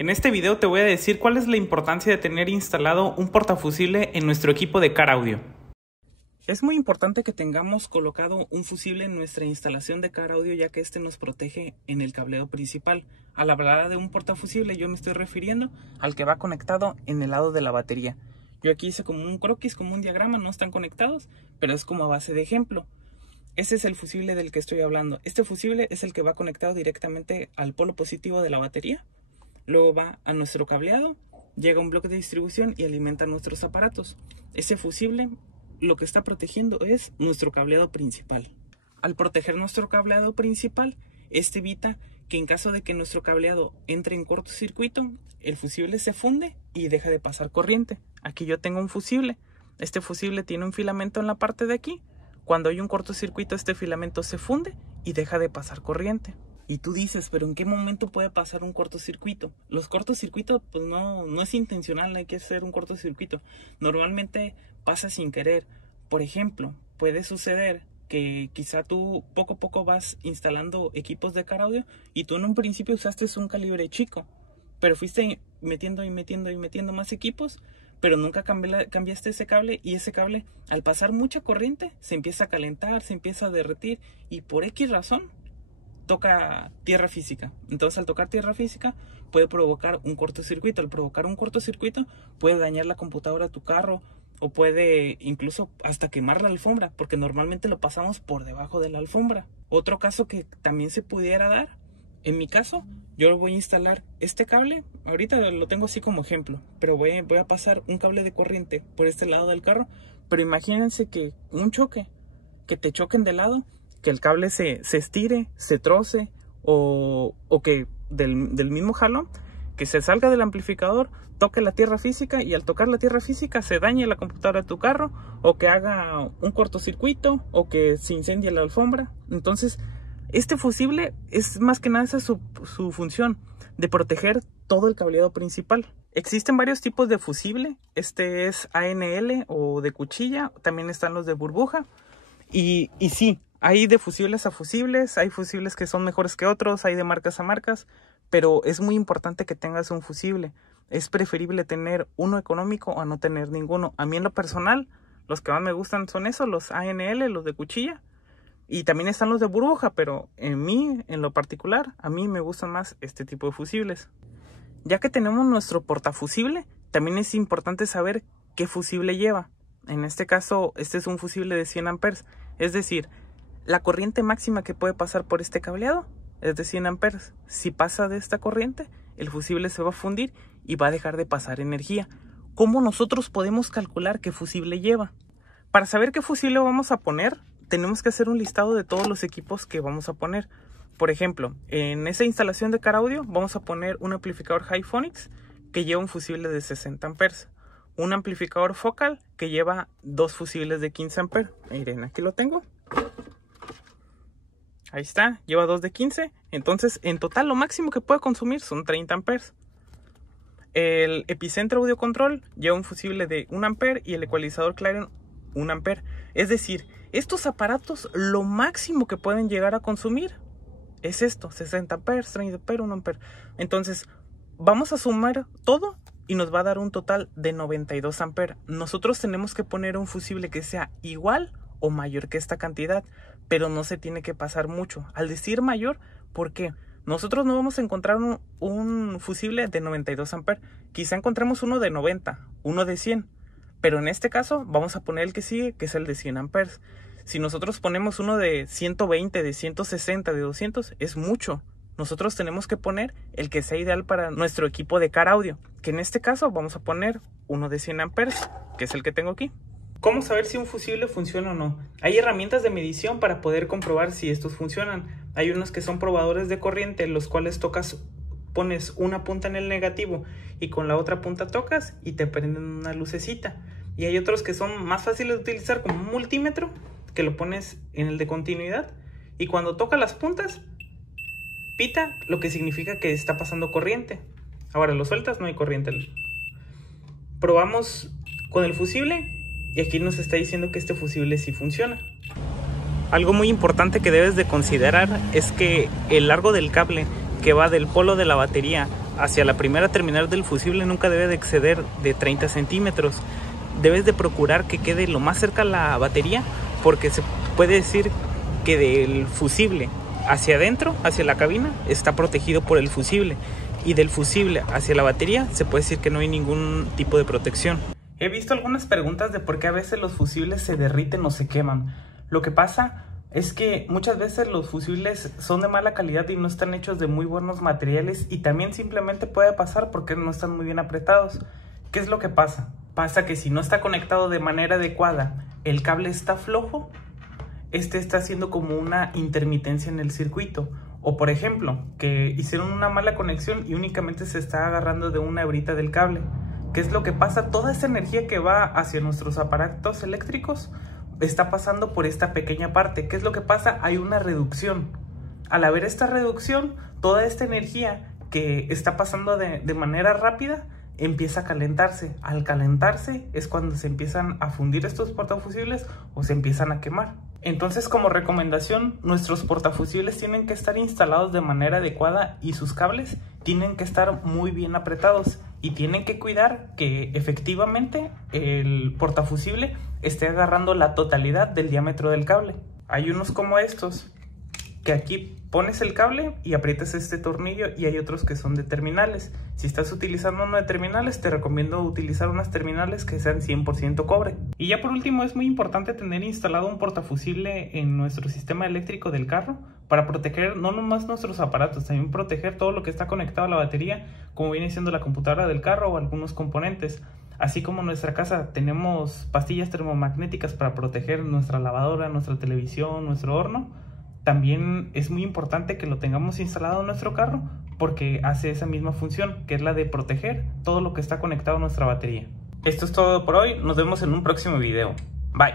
En este video te voy a decir cuál es la importancia de tener instalado un portafusible en nuestro equipo de Car Audio. Es muy importante que tengamos colocado un fusible en nuestra instalación de Car Audio, ya que este nos protege en el cableado principal. Al hablar de un portafusible yo me estoy refiriendo al que va conectado en el lado de la batería. Yo aquí hice como un croquis, como un diagrama, no están conectados, pero es como a base de ejemplo. Ese es el fusible del que estoy hablando. Este fusible es el que va conectado directamente al polo positivo de la batería. Luego va a nuestro cableado, llega a un bloque de distribución y alimenta nuestros aparatos. Ese fusible lo que está protegiendo es nuestro cableado principal. Al proteger nuestro cableado principal, este evita que en caso de que nuestro cableado entre en cortocircuito, el fusible se funde y deja de pasar corriente. Aquí yo tengo un fusible. Este fusible tiene un filamento en la parte de aquí. Cuando hay un cortocircuito, este filamento se funde y deja de pasar corriente. Y tú dices, ¿pero en qué momento puede pasar un cortocircuito? Los cortocircuitos, pues no es intencional, hay que hacer un cortocircuito. Normalmente pasa sin querer. Por ejemplo, puede suceder que quizá tú poco a poco vas instalando equipos de Car Audio y tú en un principio usaste un calibre chico, pero fuiste metiendo más equipos, pero nunca cambiaste ese cable, y ese cable al pasar mucha corriente se empieza a calentar, se empieza a derretir y por X razón toca tierra física. Entonces al tocar tierra física puede provocar un cortocircuito. Al provocar un cortocircuito puede dañar la computadora de tu carro o puede incluso hasta quemar la alfombra, porque normalmente lo pasamos por debajo de la alfombra. Otro caso que también se pudiera dar, en mi caso, yo voy a instalar este cable. Ahorita lo tengo así como ejemplo, pero voy a pasar un cable de corriente por este lado del carro. Pero imagínense que un choque, que te choquen de lado, que el cable se estire, se troce o que del mismo jalón, que se salga del amplificador, toque la tierra física y al tocar la tierra física se dañe la computadora de tu carro, o que haga un cortocircuito o que se incendie la alfombra. Entonces este fusible es más que nada esa su función, de proteger todo el cableado principal. Existen varios tipos de fusible. Este es ANL o de cuchilla, también están los de burbuja y sí, hay de fusibles a fusibles, hay fusibles que son mejores que otros, hay de marcas a marcas, pero es muy importante que tengas un fusible. Es preferible tener uno económico a no tener ninguno. A mí en lo personal, los que más me gustan son esos, los ANL, los de cuchilla, y también están los de burbuja, pero en lo particular, a mí me gustan más este tipo de fusibles. Ya que tenemos nuestro portafusible, también es importante saber qué fusible lleva. En este caso, este es un fusible de 100 amperes, es decir, la corriente máxima que puede pasar por este cableado es de 100 amperes. Si pasa de esta corriente, el fusible se va a fundir y va a dejar de pasar energía. ¿Cómo nosotros podemos calcular qué fusible lleva? Para saber qué fusible vamos a poner, tenemos que hacer un listado de todos los equipos que vamos a poner. Por ejemplo, en esa instalación de Car Audio vamos a poner un amplificador Hiphonics que lleva un fusible de 60 amperes. Un amplificador Focal que lleva dos fusibles de 15 amperes. Miren, aquí lo tengo. Ahí está, lleva 2 de 15. Entonces, en total, lo máximo que puede consumir son 30 amperes. El Epicentro Audio Control lleva un fusible de 1 ampere y el ecualizador Clarion 1 ampere. Es decir, estos aparatos lo máximo que pueden llegar a consumir es esto: 60 amperes, 30 amperes, 1 ampere. Entonces, vamos a sumar todo y nos va a dar un total de 92 amperes. Nosotros tenemos que poner un fusible que sea igual o mayor que esta cantidad, pero no se tiene que pasar mucho. Al decir mayor, ¿por qué? Nosotros no vamos a encontrar un fusible de 92 amperes. Quizá encontremos uno de 90, uno de 100, pero en este caso vamos a poner el que sigue, que es el de 100 amperes. Si nosotros ponemos uno de 120, de 160, de 200, es mucho. Nosotros tenemos que poner el que sea ideal para nuestro equipo de Car Audio, que en este caso vamos a poner uno de 100 amperes, que es el que tengo aquí. ¿Cómo saber si un fusible funciona o no? Hay herramientas de medición para poder comprobar si estos funcionan. Hay unos que son probadores de corriente, los cuales pones una punta en el negativo y con la otra punta tocas y te prenden una lucecita. Y hay otros que son más fáciles de utilizar, como un multímetro, que lo pones en el de continuidad y cuando toca las puntas pita, lo que significa que está pasando corriente. Ahora lo sueltas, no hay corriente. Probamos con el fusible y aquí nos está diciendo que este fusible sí funciona. Algo muy importante que debes de considerar es que el largo del cable que va del polo de la batería hacia la primera terminal del fusible nunca debe de exceder de 30 centímetros. Debes de procurar que quede lo más cerca a la batería, porque se puede decir que del fusible hacia adentro, hacia la cabina, está protegido por el fusible, y del fusible hacia la batería se puede decir que no hay ningún tipo de protección. He visto algunas preguntas de por qué a veces los fusibles se derriten o se queman. Lo que pasa es que muchas veces los fusibles son de mala calidad y no están hechos de muy buenos materiales, y también simplemente puede pasar porque no están muy bien apretados. ¿Qué es lo que pasa? Pasa que si no está conectado de manera adecuada, el cable está flojo, está haciendo como una intermitencia en el circuito. O por ejemplo, que hicieron una mala conexión y únicamente se está agarrando de una hebrita del cable. ¿Qué es lo que pasa? Toda esa energía que va hacia nuestros aparatos eléctricos está pasando por esta pequeña parte. ¿Qué es lo que pasa? Hay una reducción. Al haber esta reducción, toda esta energía que está pasando de manera rápida empieza a calentarse. Al calentarse es cuando se empiezan a fundir estos portafusibles o se empiezan a quemar. Entonces, como recomendación, nuestros portafusibles tienen que estar instalados de manera adecuada y sus cables tienen que estar muy bien apretados, y tienen que cuidar que efectivamente el portafusible esté agarrando la totalidad del diámetro del cable. Hay unos como estos, que aquí pones el cable y aprietas este tornillo, y hay otros que son de terminales. Si estás utilizando uno de terminales, te recomiendo utilizar unas terminales que sean 100% cobre. Y ya por último, es muy importante tener instalado un portafusible en nuestro sistema eléctrico del carro para proteger no nomás nuestros aparatos, también proteger todo lo que está conectado a la batería, como viene siendo la computadora del carro o algunos componentes. Así como en nuestra casa tenemos pastillas termomagnéticas para proteger nuestra lavadora, nuestra televisión, nuestro horno, también es muy importante que lo tengamos instalado en nuestro carro, porque hace esa misma función, que es la de proteger todo lo que está conectado a nuestra batería. Esto es todo por hoy, nos vemos en un próximo video. Bye.